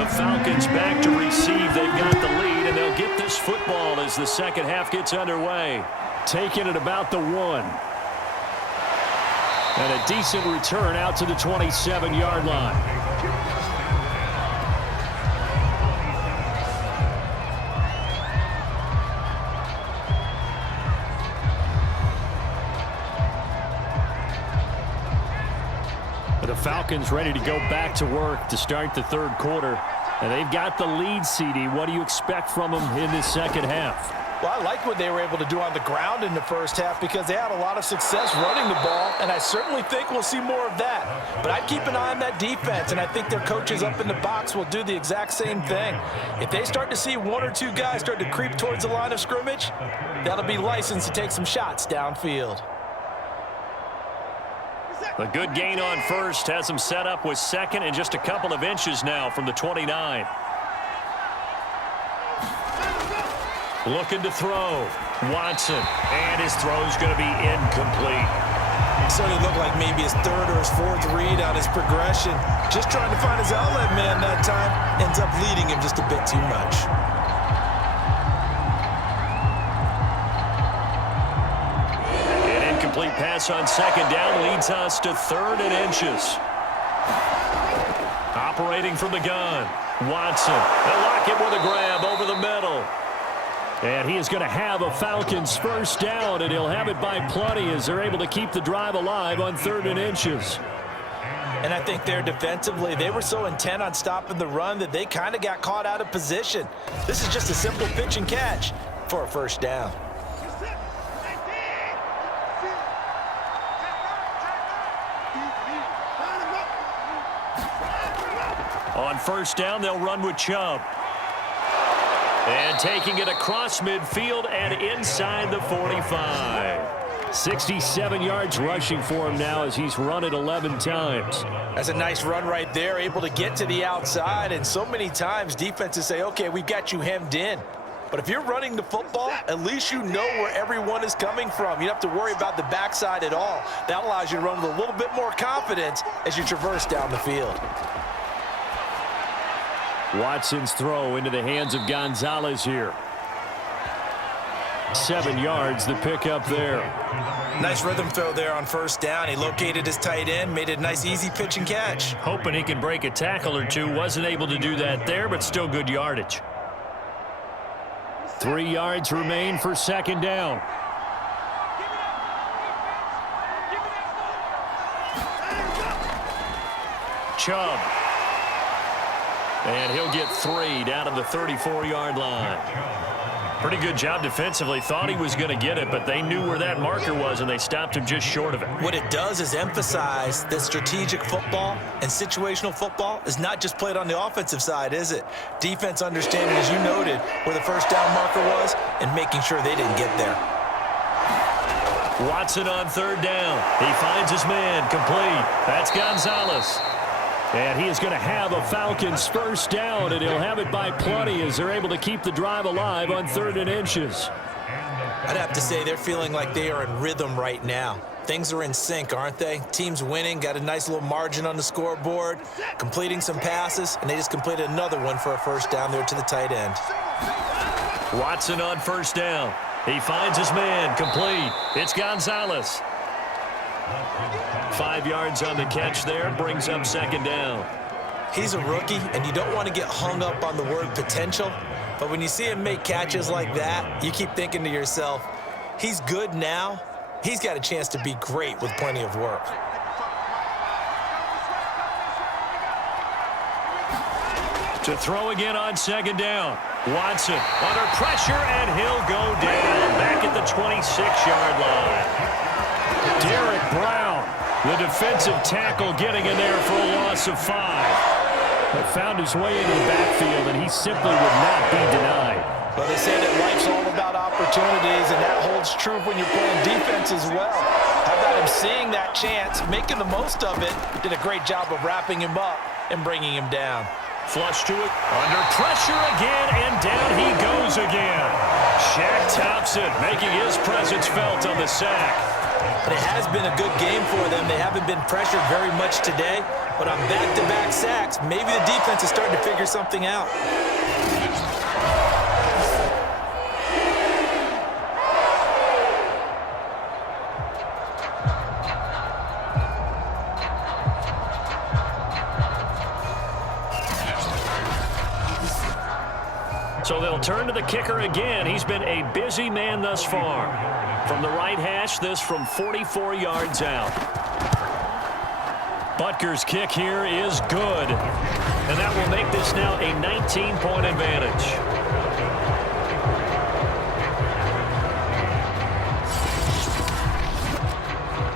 The Falcons back to receive. They've got the lead, and they'll get this football as the second half gets underway. Taking it about the 1. And a decent return out to the 27-yard line. The Falcons ready to go back to work to start the third quarter. And they've got the lead, CD. What do you expect from them in this second half? Well, I like what they were able to do on the ground in the first half because they had a lot of success running the ball, and I certainly think we'll see more of that. But I'd keep an eye on that defense, and I think their coaches up in the box will do the exact same thing. If they start to see 1 or 2 guys start to creep towards the line of scrimmage, that'll be licensed to take some shots downfield. A good gain on first has them set up with second and just a couple of inches now from the 29. Looking to throw. Watson. And his throw's going to be incomplete. It certainly looked like maybe his 3rd or his 4th read on his progression. Just trying to find his outlet man that time. Ends up leading him just a bit too much. Complete pass on second down leads us to 3rd and inches. Operating from the gun. Watson. They'll lock it with a grab over the middle. And he is going to have a Falcons first down, and he'll have it by plenty as they're able to keep the drive alive on 3rd and inches. And I think there defensively, they were so intent on stopping the run that they kind of got caught out of position. This is just a simple pitch and catch for a first down. On first down, they'll run with Chubb. And taking it across midfield and inside the 45. 67 yards rushing for him now as he's run it 11 times. That's a nice run right there, able to get to the outside. And so many times defenses say, okay, we've got you hemmed in. But if you're running the football, at least you know where everyone is coming from. You don't have to worry about the backside at all. That allows you to run with a little bit more confidence as you traverse down the field. Watson's throw into the hands of Gonzalez here. 7 yards, the pickup there. Nice rhythm throw there on first down. He located his tight end, made it a nice easy pitch and catch. Hoping he can break a tackle or two. Wasn't able to do that there, but still good yardage. 3 yards remain for second down. Chubb. And he'll get 3 down to the 34-yard line. Pretty good job defensively. Thought he was going to get it, but they knew where that marker was, and they stopped him just short of it. What it does is emphasize that strategic football and situational football is not just played on the offensive side, is it? Defense understanding, as you noted, where the first down marker was and making sure they didn't get there. Watson on third down. He finds his man complete. That's Gonzalez. And he is going to have a Falcons first down, and he'll have it by plenty as they're able to keep the drive alive on 3rd and inches. I'd have to say they're feeling like they are in rhythm right now. Things are in sync, aren't they? Team's winning, got a nice little margin on the scoreboard, completing some passes, and they just completed another one for a first down there to the tight end. Watson on first down. He finds his man complete. It's Gonzalez. 5 yards on the catch there, brings up second down. He's a rookie, and you don't want to get hung up on the word potential, but when you see him make catches like that, you keep thinking to yourself, he's good now, he's got a chance to be great with plenty of work. To throw again on second down. Watson under pressure, and he'll go down back at the 26-yard line. Derek Brown, the defensive tackle, getting in there for a loss of 5. But found his way into the backfield, and he simply would not be denied. Well, they say that life's all about opportunities, and that holds true when you're playing defense as well. How about him seeing that chance, making the most of it, did a great job of wrapping him up and bringing him down. Flush to it, under pressure again, and down he goes again. Shaq Thompson making his presence felt on the sack. And it has been a good game for them. They haven't been pressured very much today, but on back-to-back sacks, maybe the defense is starting to figure something out. So they'll turn to the kicker again. He's been a busy man thus far. From the right hash, this from 44 yards out. Butker's kick here is good. And that will make this now a 19-point advantage.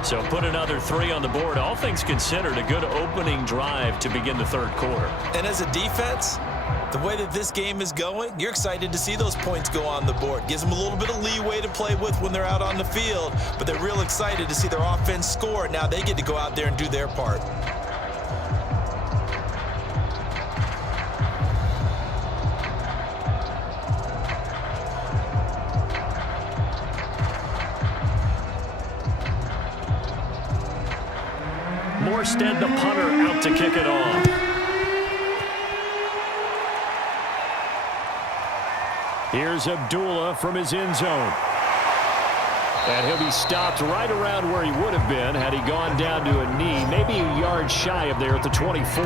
So put another 3 on the board. All things considered, a good opening drive to begin the third quarter. And as a defense, the way that this game is going, you're excited to see those points go on the board. Gives them a little bit of leeway to play with when they're out on the field, but they're real excited to see their offense score. Now they get to go out there and do their part. Morstead, the punter, out to kick it off. Here's Abdullah from his end zone. And he'll be stopped right around where he would have been had he gone down to a knee, maybe a yard shy of there at the 24.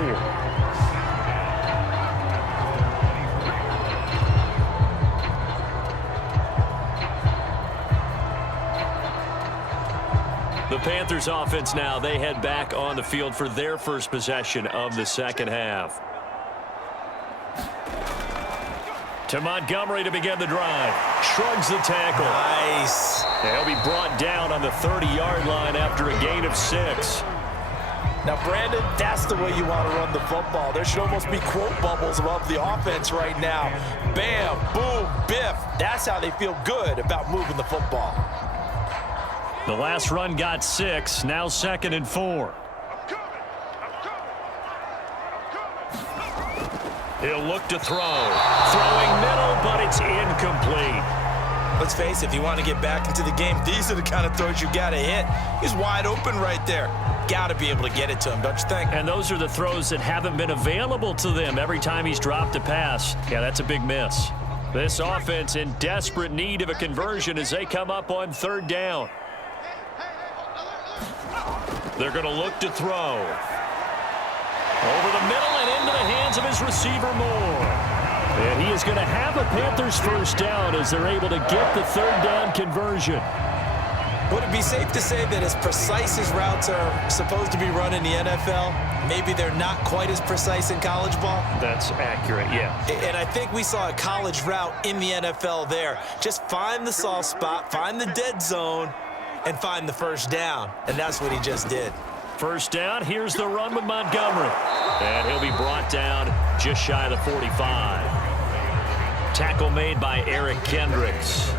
The Panthers offense now, they head back on the field for their first possession of the second half. To Montgomery to begin the drive. Shrugs the tackle. Nice. He'll be brought down on the 30-yard line after a gain of 6. Now, Brandon, that's the way you want to run the football. There should almost be quote bubbles above the offense right now. Bam, boom, biff. That's how they feel good about moving the football. The last run got 6. Now 2nd and 4. He'll look to throw. Throwing middle, but it's incomplete. Let's face it, if you want to get back into the game, these are the kind of throws you got to hit. He's wide open right there. Got to be able to get it to him, don't you think? And those are the throws that haven't been available to them every time he's dropped a pass. Yeah, that's a big miss. This offense in desperate need of a conversion as they come up on 3rd down. They're going to look to throw. Over the middle and into the hands of his receiver Moore. And he is going to have a Panthers first down as they're able to get the 3rd down conversion. Would it be safe to say that as precise as routes are supposed to be run in the NFL, maybe they're not quite as precise in college ball? That's accurate, yeah. And I think we saw a college route in the NFL there. Just find the soft spot, find the dead zone, and find the first down. And that's what he just did. First down, here's the run with Montgomery. And he'll be brought down just shy of the 45. Tackle made by Eric Kendricks.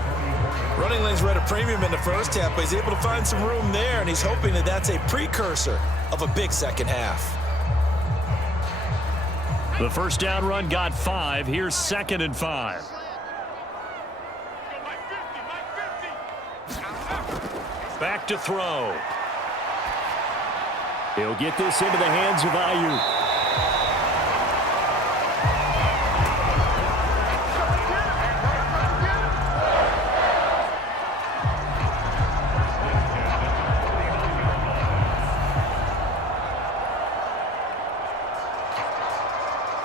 Running lanes were at a premium in the first half, but he's able to find some room there, and he's hoping that that's a precursor of a big second half. The first down run got 5. Here's 2nd and 5. Back to throw. He'll get this into the hands of Ayuk.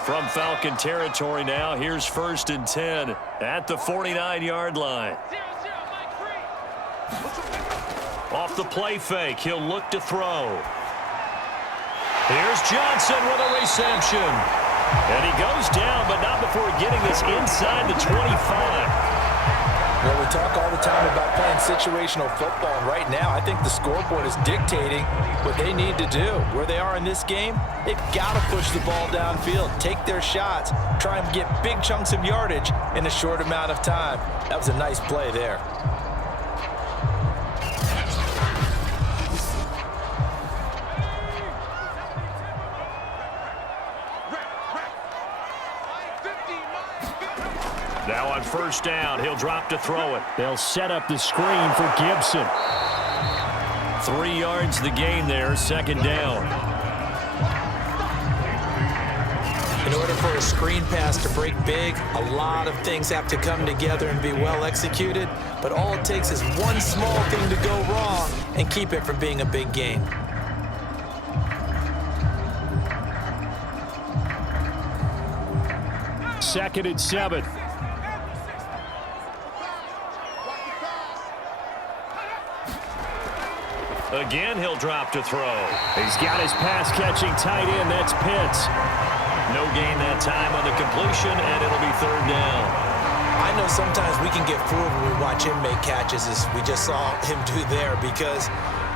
From Falcon territory now, here's 1st and 10 at the 49-yard line. Off the play fake, he'll look to throw. Here's Johnson with a reception. And he goes down, but not before getting this inside the 25. Well, we talk all the time about playing situational football, and right now I think the scoreboard is dictating what they need to do. Where they are in this game, they've got to push the ball downfield, take their shots, try and get big chunks of yardage in a short amount of time. That was a nice play there. Now on first down, he'll drop to throw it. They'll set up the screen for Gibson. 3 yards the gain there, second down. In order for a screen pass to break big, a lot of things have to come together and be well executed, but all it takes is one small thing to go wrong and keep it from being a big gain. Second and 7. Again, he'll drop to throw. He's got his pass-catching tight end. That's Pitts. No gain that time on the completion, and it'll be third down. I know sometimes we can get fooled when we watch him make catches, as we just saw him do there, because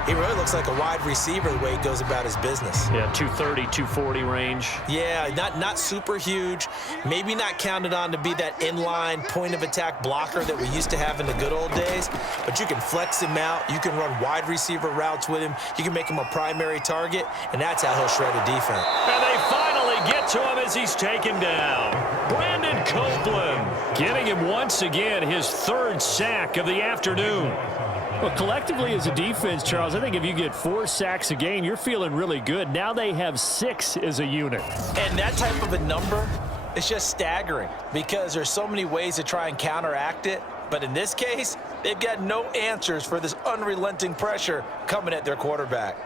he really looks like a wide receiver the way he goes about his business. Yeah, 230, 240 range. Yeah, not super huge. Maybe not counted on to be that inline point-of-attack blocker that we used to have in the good old days, but you can flex him out. You can run wide receiver routes with him. You can make him a primary target, and that's how he'll shred a defense. And they finally get to him as he's taken down. Brandon Copeland getting him once again his third sack of the afternoon. Well, collectively as a defense, Charles, I think if you get 4 sacks a game, you're feeling really good. Now they have 6 as a unit. And that type of a number is just staggering because there's so many ways to try and counteract it. But in this case, they've got no answers for this unrelenting pressure coming at their quarterback.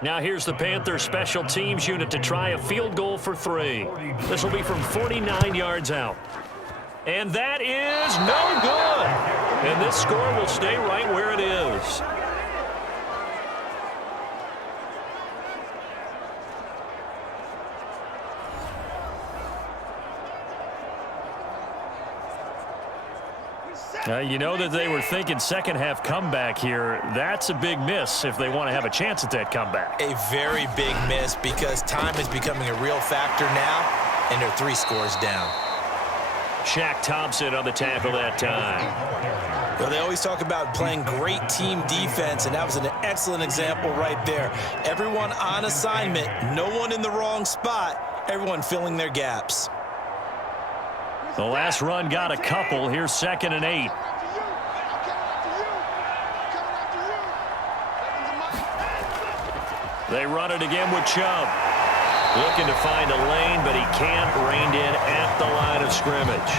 Now here's the Panthers special teams unit to try a field goal for 3. This will be from 49 yards out. And that is no good. And this score will stay right where it is. You know that they were thinking second half comeback here. That's a big miss if they want to have a chance at that comeback. A very big miss because time is becoming a real factor now, and they're 3 scores down. Shaq Thompson on the tackle that time. Well, they always talk about playing great team defense, and that was an excellent example right there. Everyone on assignment, no one in the wrong spot, everyone filling their gaps. The last run got a couple. Here's second and 8. They run it again with Chubb. Looking to find a lane, but he can't. Reined in at the line of scrimmage.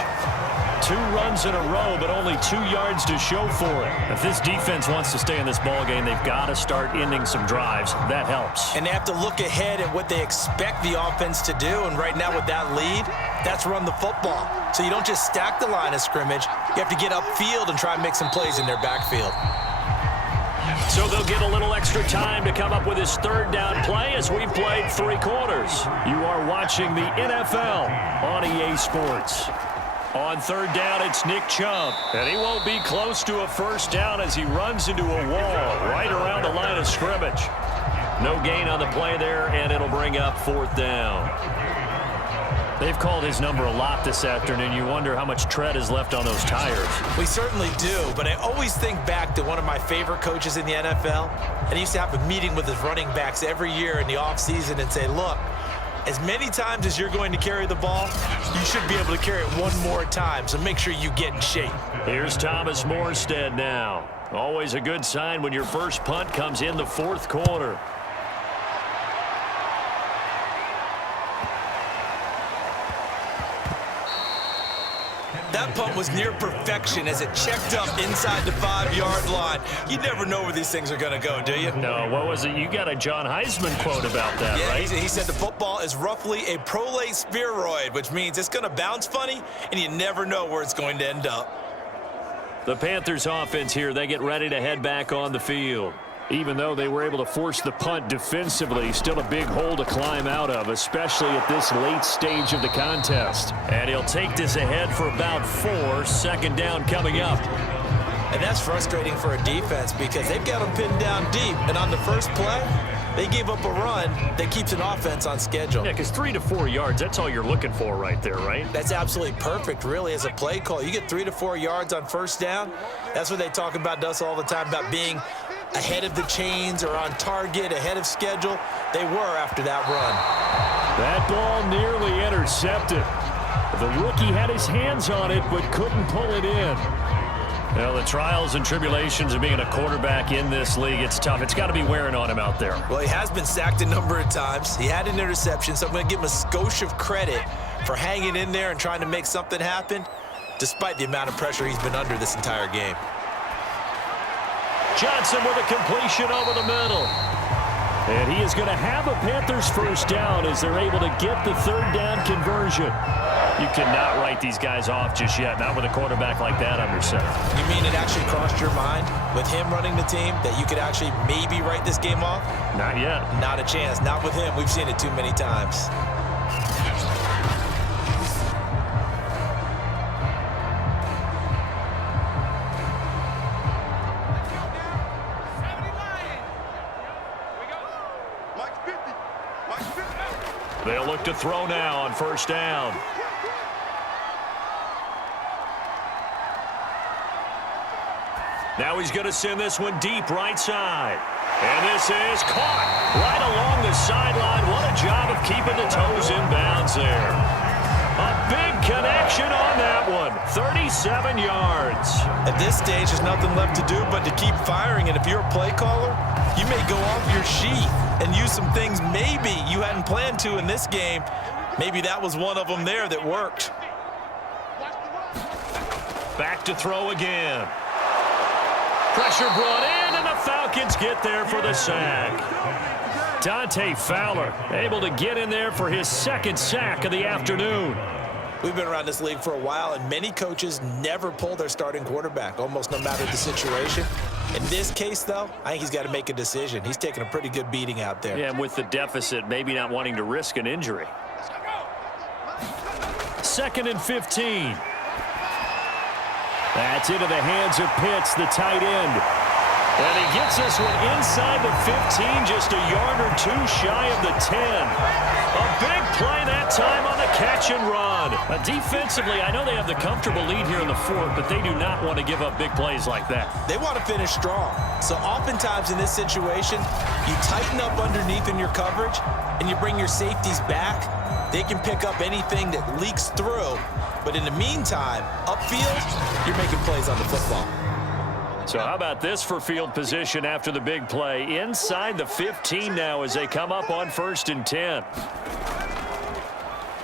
2 runs in a row, but only 2 yards to show for it. If this defense wants to stay in this ballgame, they've got to start ending some drives. That helps. And they have to look ahead at what they expect the offense to do. And right now with that lead, that's run the football. So you don't just stack the line of scrimmage. You have to get upfield and try and make some plays in their backfield. So they'll get a little extra time to come up with his third down play as we've played 3 quarters. You are watching the NFL on EA Sports. On third down, it's Nick Chubb. And he won't be close to a first down as he runs into a wall right around the line of scrimmage. No gain on the play there, and it'll bring up 4th down. They've called his number a lot this afternoon. You wonder how much tread is left on those tires. We certainly do, but I always think back to one of my favorite coaches in the NFL, and he used to have a meeting with his running backs every year in the offseason and say, look, as many times as you're going to carry the ball, you should be able to carry it one more time, so make sure you get in shape. Here's Thomas Morstead now. Always a good sign when your first punt comes in the 4th quarter. That punt was near perfection as it checked up inside the 5-yard line. You never know where these things are going to go, do you? No, what was it? You got a John Heisman quote about that, yeah, right? He said the football is roughly a prolate spheroid, which means it's going to bounce funny, and you never know where it's going to end up. The Panthers offense here, they get ready to head back on the field. Even though they were able to force the punt defensively, still a big hole to climb out of, especially at this late stage of the contest. And he'll take this ahead for about 4, second down coming up. And that's frustrating for a defense because they've got them pinned down deep. And on the first play, they gave up a run that keeps an offense on schedule. Yeah, because 3 to 4 yards, that's all you're looking for right there, right? That's absolutely perfect, really, as a play call. You get 3 to 4 yards on first down. That's what they talk about to us all the time, about being ahead of the chains or on target, ahead of schedule. They were after that run. That ball nearly intercepted. The rookie had his hands on it but couldn't pull it in. Well, the trials and tribulations of being a quarterback in this league, it's tough. It's got to be wearing on him out there. Well, he has been sacked a number of times. He had an interception, so I'm going to give him a skosh of credit for hanging in there and trying to make something happen, despite the amount of pressure he's been under this entire game. Johnson with a completion over the middle. And he is going to have a Panthers first down as they're able to get the third down conversion. You cannot write these guys off just yet, not with a quarterback like that under center. You mean it actually crossed your mind with him running the team that you could actually maybe write this game off? Not yet. Not a chance. Not with him. We've seen it too many times. They'll look to throw now on first down. Now he's going to send this one deep right side. And this is caught right along the sideline. What a job of keeping the toes in bounds there. A big connection on that one. 37 yards. At this stage, there's nothing left to do but to keep firing. And if you're a play caller, you may go off your sheet and use some things maybe you hadn't planned to in this game. Maybe that was one of them there that worked. Back to throw again. Pressure brought in, and the Falcons get there for the sack. Dante Fowler able to get in there for his second sack of the afternoon. We've been around this league for a while, and many coaches never pull their starting quarterback, almost no matter the situation. In this case, though, I think he's got to make a decision. He's taking a pretty good beating out there. Yeah, and with the deficit, maybe not wanting to risk an injury. 2nd and 15. That's into the hands of Pitts, the tight end. And he gets this one inside the 15, just a yard or two shy of the 10. A big play that time on the catch and run. Defensively, I know they have the comfortable lead here in the fourth, but they do not want to give up big plays like that. They want to finish strong. So oftentimes in this situation, you tighten up underneath in your coverage, and you bring your safeties back. They can pick up anything that leaks through. But in the meantime, upfield, you're making plays on the football. So how about this for field position after the big play? Inside the 15 now as they come up on 1st and 10.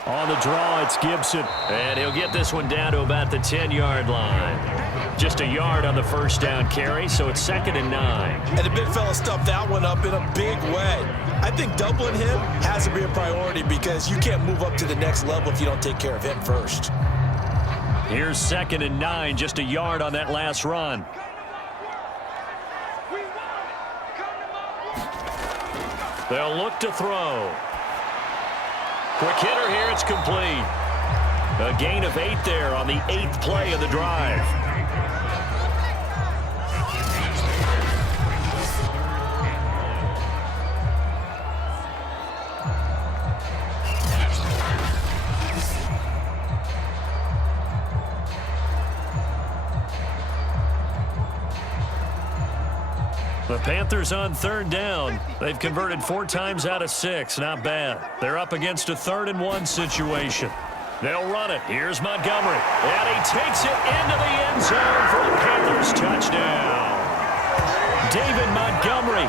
On the draw, it's Gibson. And he'll get this one down to about the 10-yard line. Just a yard on the first down carry, so it's 2nd and 9. And the big fella stuffed that one up in a big way. I think doubling him has to be a priority because you can't move up to the next level if you don't take care of him first. Here's 2nd and 9, just a yard on that last run. They'll look to throw. Quick hitter here, it's complete. A gain of 8 there on the 8th play of the drive. The Panthers on 3rd down. They've converted 4 times out of 6. Not bad. They're up against a 3rd and 1 situation. They'll run it. Here's Montgomery. And he takes it into the end zone for the Panthers touchdown. David Montgomery,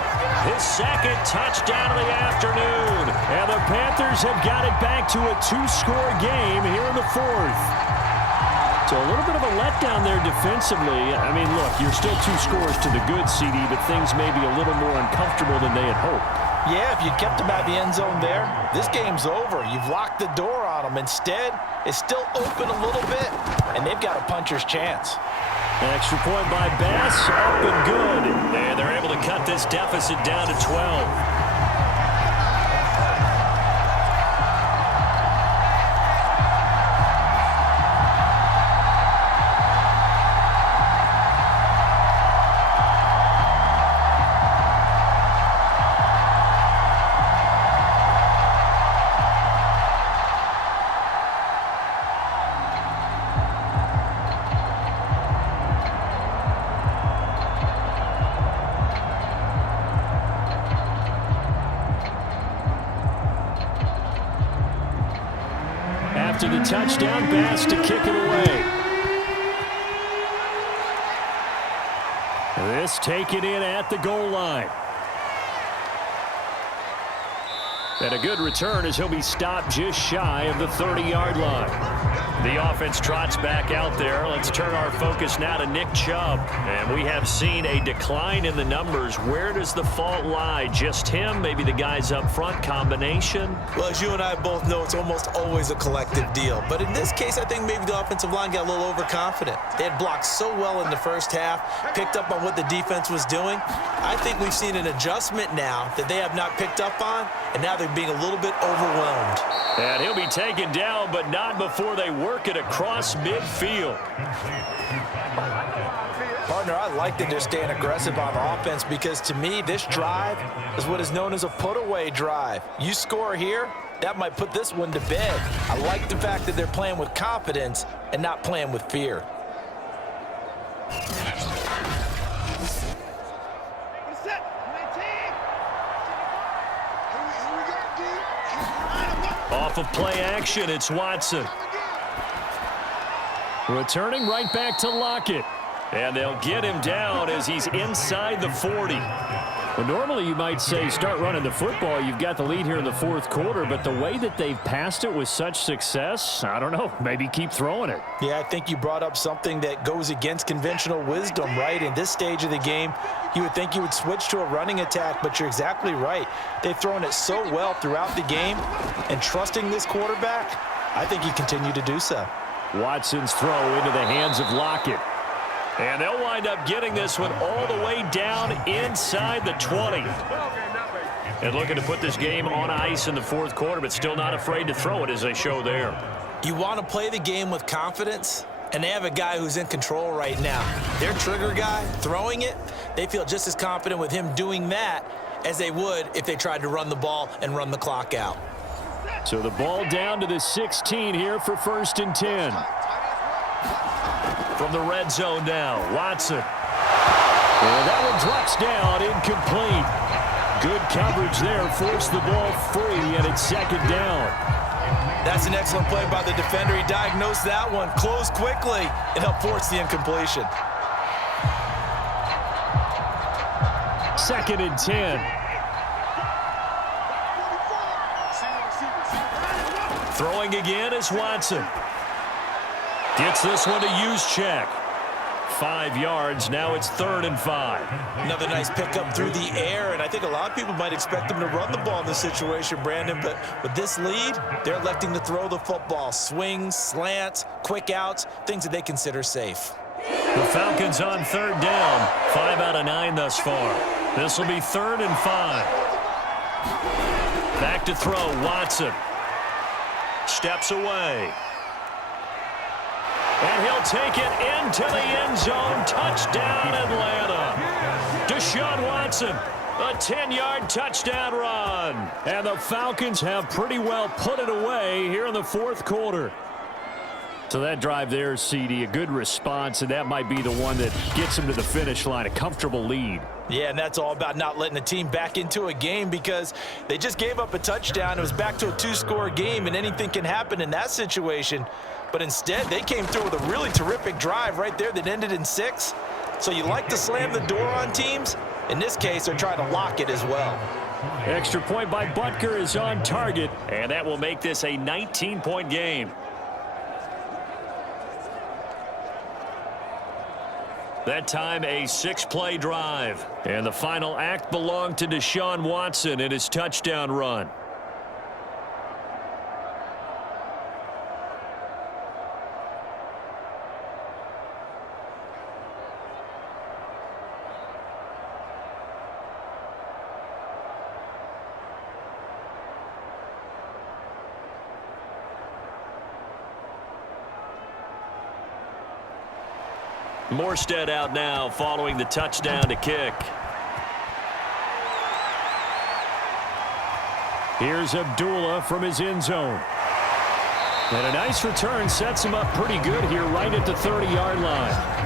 his 2nd touchdown of the afternoon. And the Panthers have got it back to a 2-score game here in the 4th. So a little bit of a letdown there defensively. I mean, look, you're still 2 scores to the good, CD, but things may be a little more uncomfortable than they had hoped. Yeah, if you kept them out of the end zone there, this game's over. You've locked the door on them. Instead, it's still open a little bit, and they've got a puncher's chance. An extra point by Bass, up and good. And they're able to cut this deficit down to 12. After the touchdown, Bass to kick it away. pass taken in at the goal line. And a good return as he'll be stopped just shy of the 30-yard line. The offense trots back out there. Let's turn our focus now to Nick Chubb. And we have seen a decline in the numbers. Where does the fault lie? Just him? Maybe the guys up front? Combination? Well, as you and I both know, it's almost always a collective deal. But in this case, I think maybe the offensive line got a little overconfident. They had blocked so well in the first half, picked up on what the defense was doing. I think we've seen an adjustment now that they have not picked up on, and now they're being a little bit overwhelmed. And he'll be taken down, but not before they work it across midfield. Partner, I like that they're staying aggressive on offense because, to me, this drive is what is known as a put-away drive. You score here, that might put this one to bed. I like the fact that they're playing with confidence and not playing with fear. Off of play action, it's Watson. Returning right back to Lockett. And they'll get him down as he's inside the 40. Well, normally you might say start running the football. You've got the lead here in the fourth quarter, but the way that they've passed it with such success, I don't know, maybe keep throwing it. Yeah, I think you brought up something that goes against conventional wisdom, right? In this stage of the game, you would think you would switch to a running attack, but you're exactly right. They've thrown it so well throughout the game, and trusting this quarterback, I think you continue to do so. Watson's throw into the hands of Lockett. And they'll wind up getting this one all the way down inside the 20. And looking to put this game on ice in the fourth quarter, but still not afraid to throw it as they show there. You want to play the game with confidence, and they have a guy who's in control right now. Their trigger guy, throwing it, they feel just as confident with him doing that as they would if they tried to run the ball and run the clock out. So the ball down to the 16 here for 1st and 10. From the red zone now, Watson. And that one drops down, incomplete. Good coverage there, forced the ball free, and it's 2nd down. That's an excellent play by the defender. He diagnosed that one, closed quickly, and helped force the incompletion. 2nd and 10. Throwing again is Watson. Gets this one to Juszczyk. 5 yards. Now it's 3rd and 5. Another nice pickup through the air, and I think a lot of people might expect them to run the ball in this situation, Brandon, but with this lead, they're electing to throw the football. Swings, slants, quick outs, things that they consider safe. The Falcons on 3rd down. 5 out of 9 thus far. This will be 3rd and 5. Back to throw, Watson. Steps away. And he'll take it into the end zone. Touchdown, Atlanta. Deshaun Watson, a 10-yard touchdown run. And the Falcons have pretty well put it away here in the fourth quarter. So that drive there, CD, a good response, and that might be the one that gets them to the finish line, a comfortable lead. Yeah, and that's all about not letting the team back into a game because they just gave up a touchdown. It was back to a 2-score game, and anything can happen in that situation. But instead, they came through with a really terrific drive right there that ended in 6. So you like to slam the door on teams. In this case, they're trying to lock it as well. Extra point by Butker is on target. And that will make this a 19-point game. That time, a 6-play drive. And the final act belonged to Deshaun Watson in his touchdown run. Morstead out now following the touchdown to kick. Here's Abdullah from his end zone. And a nice return sets him up pretty good here right at the 30-yard line.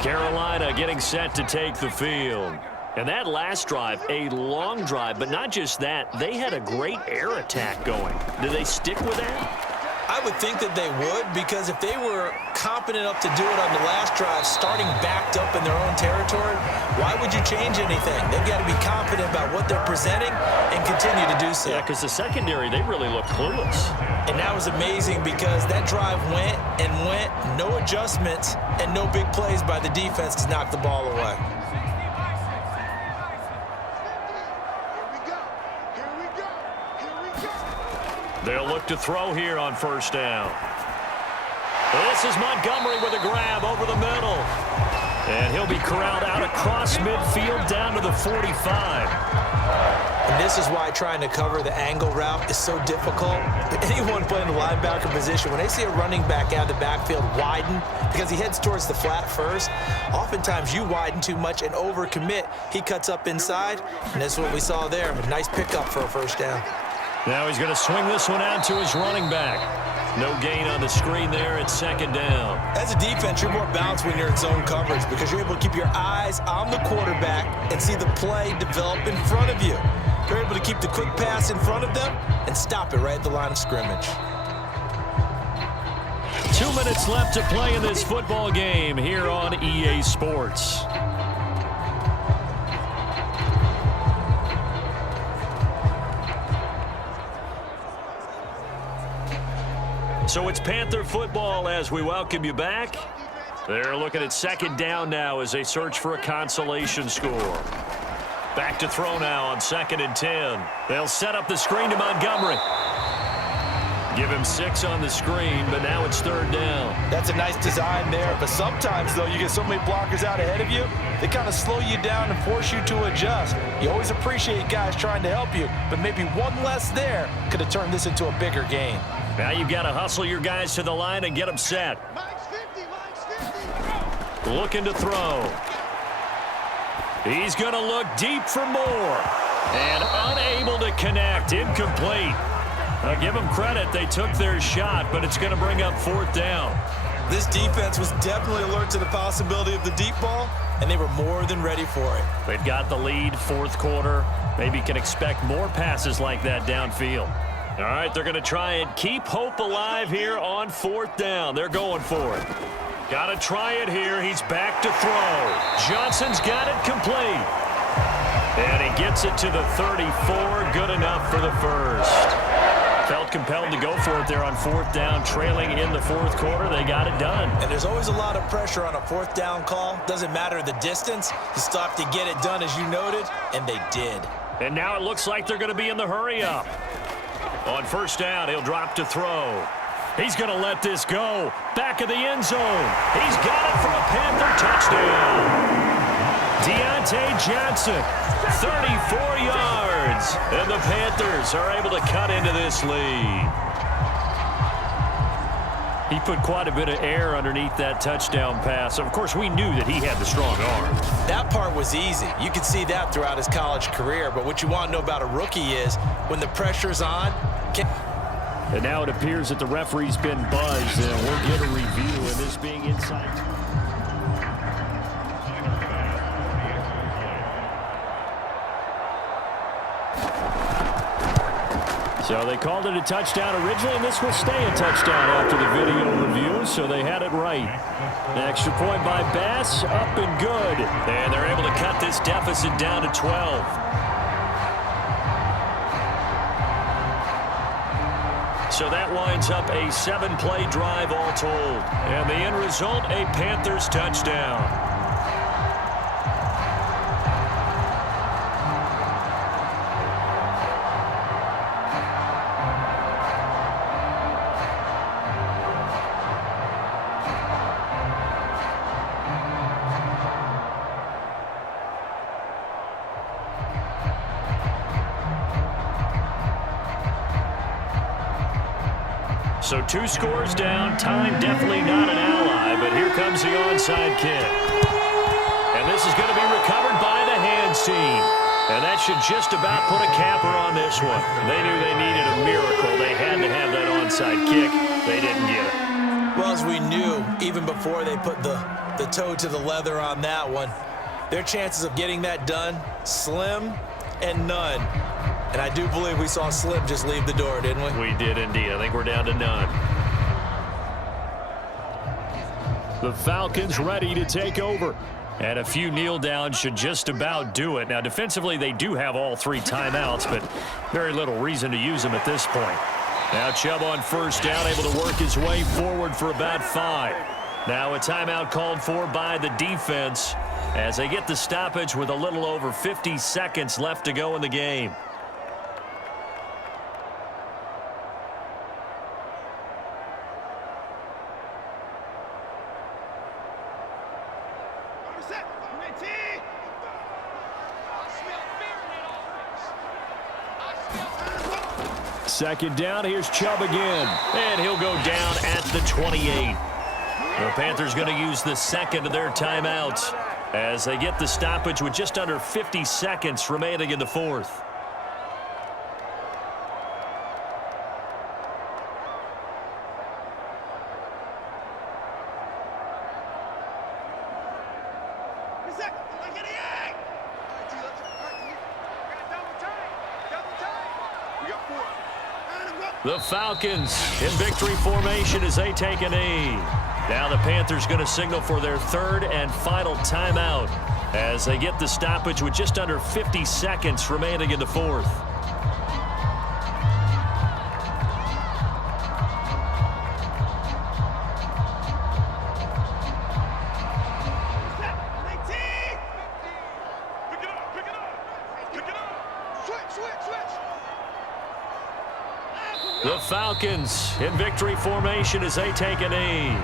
Carolina getting set to take the field. And that last drive, a long drive, but not just that. They had a great air attack going. Do they stick with that? I would think that they would, because if they were competent enough to do it on the last drive, starting backed up in their own territory, why would you change anything? They've got to be confident about what they're presenting and continue to do so. Yeah, because the secondary, they really look clueless. And that was amazing because that drive went and went, no adjustments, and no big plays by the defense to knock the ball away. They'll look to throw here on first down. This is Montgomery with a grab over the middle. And he'll be corralled out across midfield down to the 45. And this is why trying to cover the angle route is so difficult. Anyone playing the linebacker position, when they see a running back out of the backfield widen, because he heads towards the flat first, oftentimes you widen too much and overcommit. He cuts up inside, and that's what we saw there. A nice pickup for a first down. Now he's going to swing this one out to his running back. No gain on the screen there. It's second down. As a defense, you're more balanced when you're in zone coverage because you're able to keep your eyes on the quarterback and see the play develop in front of you. You're able to keep the quick pass in front of them and stop it right at the line of scrimmage. 2 minutes left to play in this football game here on EA Sports. So it's Panther football as we welcome you back. They're looking at second down now as they search for a consolation score. Back to throw now on 2nd and 10. They'll set up the screen to Montgomery. Give him 6 on the screen, but now it's 3rd down. That's a nice design there, but sometimes, though, you get so many blockers out ahead of you, they kind of slow you down and force you to adjust. You always appreciate guys trying to help you, but maybe one less there could have turned this into a bigger game. Now you've got to hustle your guys to the line and get them set. Looking to throw. He's going to look deep for more. And unable to connect. Incomplete. I'll give them credit. They took their shot, but it's going to bring up 4th down. This defense was definitely alert to the possibility of the deep ball, and they were more than ready for it. They've got the lead, 4th quarter. Maybe can expect more passes like that downfield. All right, they're going to try and keep hope alive here on 4th down. They're going for it. Got to try it here. He's back to throw. Johnson's got it complete. And he gets it to the 34. Good enough for the first. Felt compelled to go for it there on 4th down, trailing in the 4th quarter. They got it done. And there's always a lot of pressure on a 4th down call. Doesn't matter the distance. You still have to get it done, as you noted, and they did. And now it looks like they're going to be in the hurry up. On 1st down, he'll drop to throw. He's going to let this go. Back of the end zone. He's got it for a Panther touchdown. Deontay Johnson, 34 yards. And the Panthers are able to cut into this lead. He put quite a bit of air underneath that touchdown pass. Of course, we knew that he had the strong arm. That part was easy. You could see that throughout his college career. But what you want to know about a rookie is when the pressure's on. And now it appears that the referee's been buzzed, and we'll get a review of this being inside. So they called it a touchdown originally, and this will stay a touchdown after the video review, so they had it right. An extra point by Bass, up and good. And they're able to cut this deficit down to 12. So that winds up a 7-play drive all told. And the end result, a Panthers touchdown. So 2 scores down. Time definitely not an ally, but here comes the onside kick. And this is going to be recovered by the hands team. And that should just about put a capper on this one. They knew they needed a miracle. They had to have that onside kick. They didn't get it. Well, as we knew, even before they put the toe to the leather on that one, their chances of getting that done, slim and none. And I do believe we saw Slim just leave the door, didn't we? We did indeed. I think we're down to none. The Falcons ready to take over. And a few kneel downs should just about do it. Now, defensively, they do have all 3 timeouts, but very little reason to use them at this point. Now Chubb on first down, able to work his way forward for about 5. Now a timeout called for by the defense as they get the stoppage with a little over 50 seconds left to go in the game. Second down, here's Chubb again. And he'll go down at the 28. The Panthers going to use the second of their timeouts as they get the stoppage with just under 50 seconds remaining in the fourth. The Falcons in victory formation as they take a knee. Now the Panthers going to signal for their 3rd and final timeout as they get the stoppage with just under 50 seconds remaining in the fourth. The Falcons in victory formation as they take a knee.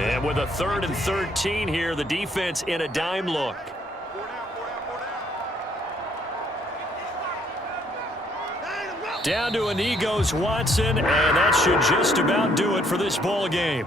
And with a 3rd and 13 here, the defense in a dime look. Down to a knee goes Watson, and that should just about do it for this ball game.